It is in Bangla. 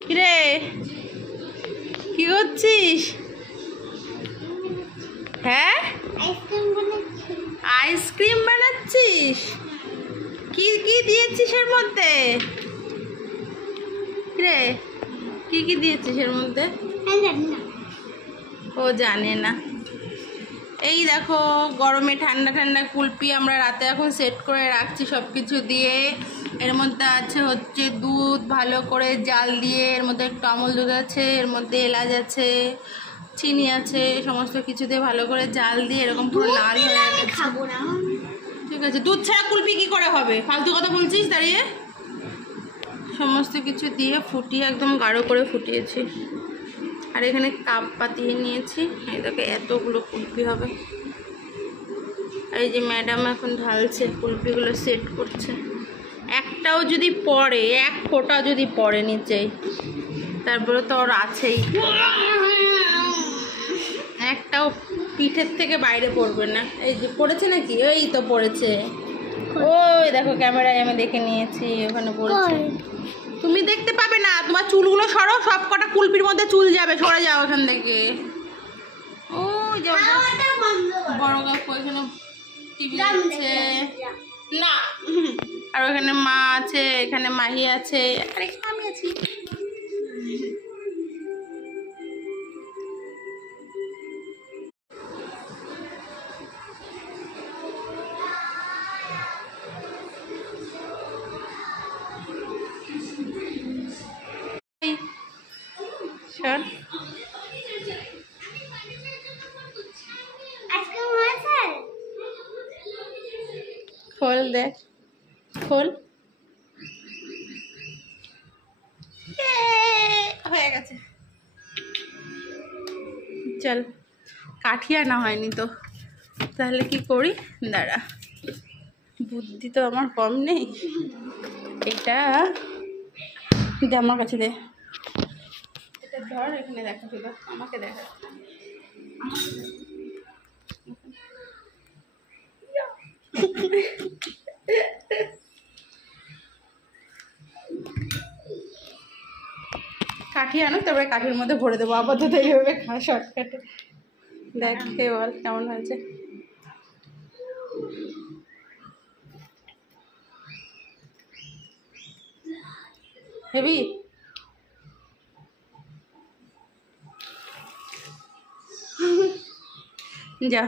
কিরে কি করছিস? হ্যাঁ আইসক্রিম বানাচ্ছিস? কি কি দিয়েছিস এর মধ্যে? রে কি কি দিয়েছিস এর মধ্যে? ও জানে না। এই দেখো গরমে ঠান্ডা ঠান্ডা কুলপি আমরা রাতে এখন সেট করে রাখছি সব কিছু দিয়ে। এর মধ্যে আছে হচ্ছে দুধ ভালো করে জাল দিয়ে, এর মধ্যে একটু আমল দুধ আছে, এর মধ্যে এলাচ আছে, চিনি আছে, সমস্ত কিছু দিয়ে ভালো করে জাল দিয়ে এরকম পুরো লাল হয়ে গেছে। ঠিক আছে, দুধ ছাড়া কুলপি কি করে হবে? ফালতু কথা বলছিস দাঁড়িয়ে। সমস্ত কিছু দিয়ে ফুটিয়ে একদম গাঢ় করে ফুটিয়েছি। আর এখানে কাপ পাতিয়ে নিয়েছি, এই দেখো এতগুলো কুলপি হবে। আর এই যে ম্যাডাম এখন ঢালছে, কুলপিগুলো সেট করছে। একটাও যদি পড়ে, এক ফোঁটা যদি পড়ে নিচে, তারপরে তো ওর আছেই, একটাও পিঠের থেকে বাইরে পড়বে না। এই যে পড়েছে নাকি? ওই তো পড়েছে, ওই দেখো ক্যামেরায় আমি দেখে নিয়েছি, ওখানে পড়েছে। তুমি দেখতে পাবে না, তোমার চুলগুলো সরো, সব কটা কুলপির মধ্যে চুল যাবে, সরে যাও ওখান থেকে। ওই যে বড় কাকু এখানে টিভি দেখছে না, আর ওখানে মা আছে, এখানে মাহি আছে, আর এখানে আমি আছি। খোল দেখ, খোল, হয়ে গেছে। চল, কাঠি আনা হয়নি তো, তাহলে কি করি? দাঁড়া, বুদ্ধি তো আমার কম নেই। এটা দে আমার কাছে, দে এটা ধর, এখানে দেখা শুধু আমাকে দেখা। কাঠি আনো, তারপরে কাঠির মধ্যে ভরে দেবো। আপাতত এইভাবে খাওয়া শর্টকাটে। দেখ খেয়ে বল কেমন হয়েছে। হেবি? যা।